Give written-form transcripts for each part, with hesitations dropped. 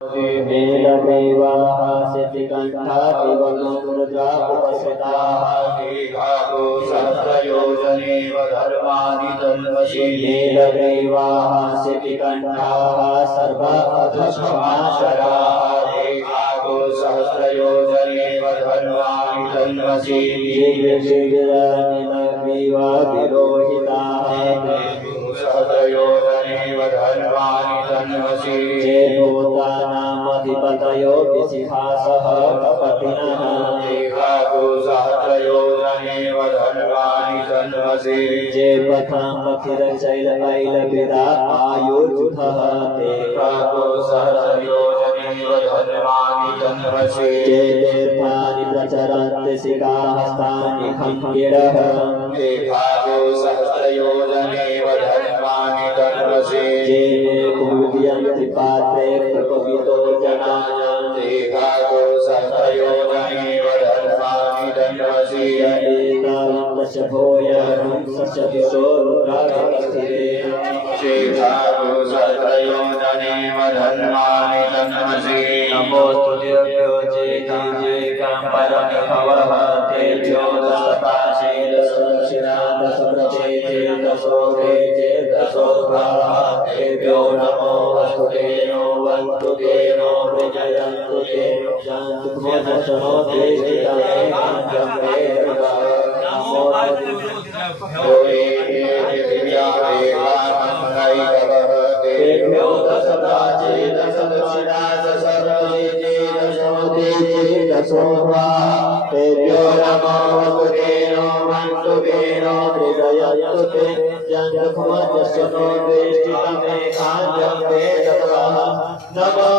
नीलग्रीवाः सिद्धिकण्ठा दिवगोरुद्रा उपस्थिताः सहस्रयोजनेव धर्मानि तन्वसि नीलग्रीवाः सिद्धिकण्ठाः सर्व अधक्षमाशराः सहस्रयोजनेव धर्मानि तन्वसि नीलग्रीवा विरोहिताः सहस्रयोजनेव धर्मानि तन्वसि भूतानामधिपतयो विसिहासः कपतिनः सहस्रयोजनेव धर्माणि तन्वसि जे पथामखिरचैलैलविदा आयुर्जुधः ते सहस्रयोजनेव धर्माणि तन्वसि जे तीर्थानि प्रचरन्ति शिखाहस्तानि खङ्गिरः ते सहस्रयोजनेव धर्माणि तन्वसि जे पूजयन्ति पात्रे प्रपवितो जनाः ते सहस्रयोजनेव धर्माणि तन्वसि सहस्रयोजनेव धर्माणि तन्वसि नमोस्तु देव्यो जेकां परमभवः तेभ्यो दशपाशेदशदक्षिणा दशप्रचेते दशोभे दशोद्भवः तेभ्यो नमो वस्तुते नो वन्तु ते नो विजयन्तु ते शान्तु दशनो देशितमे काञ्चमे नमो तेभ्यो दशप्राचे दशदक्षिणा दशप्रचेते दशोदेते दशोद्भवः तेभ्यो नमो वस्तुते नो वन्तु ते नो विजयन्तु ते जन्तुमजस्नो देशितमे काञ्चमे नमो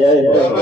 Jai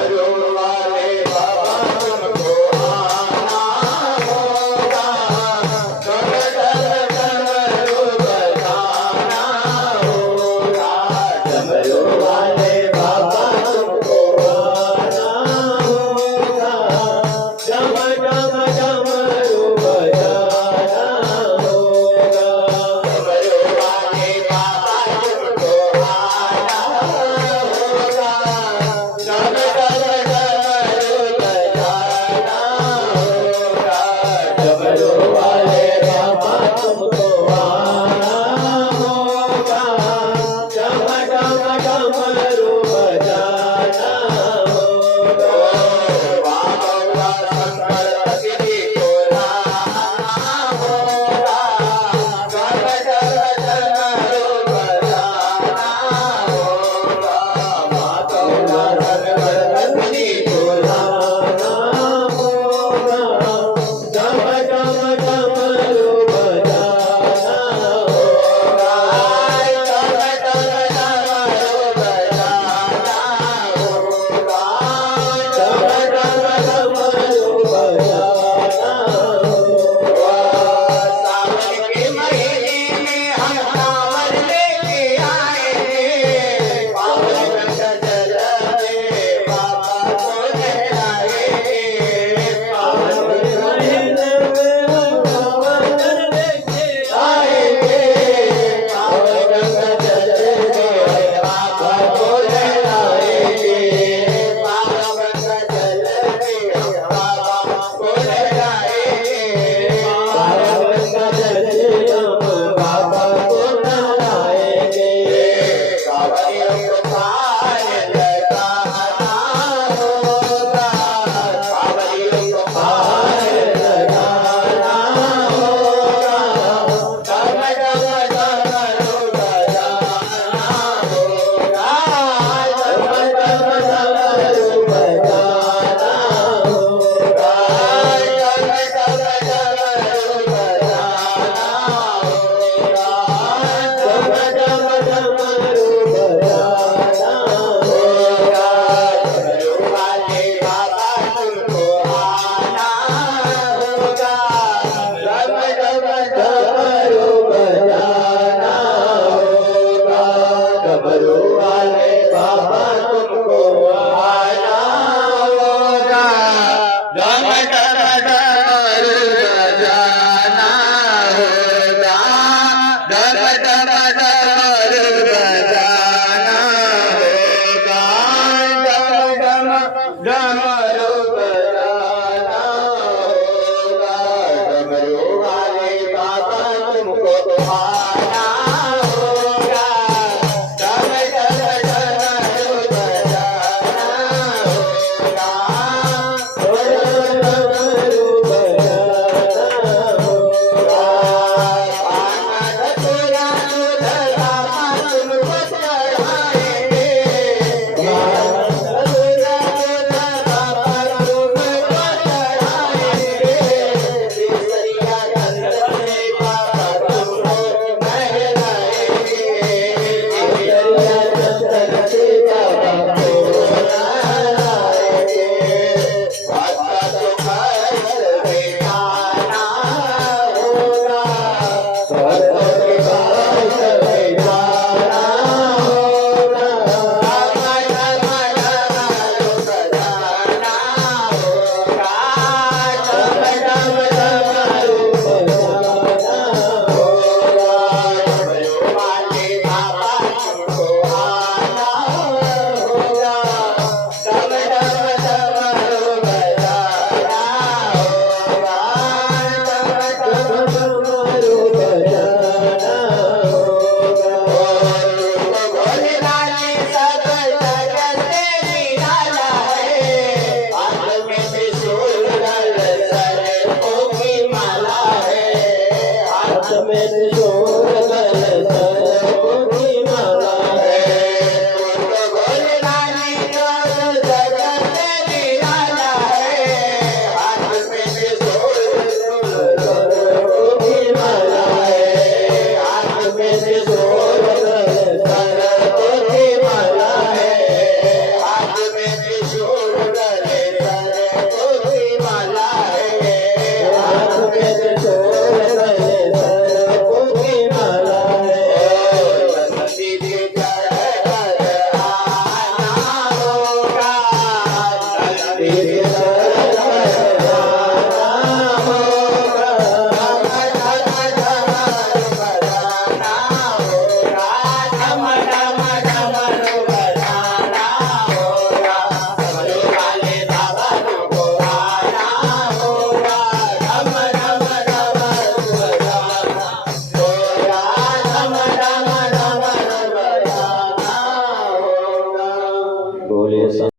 डमरू बजाना होगा डमरू वाले बाबा तुमको आना होगा डम डम डमरू बजाना होगा डमरू बजाना होगा आनंद पूरा दुल्हा तुमको चढ़ाएंगे तेरे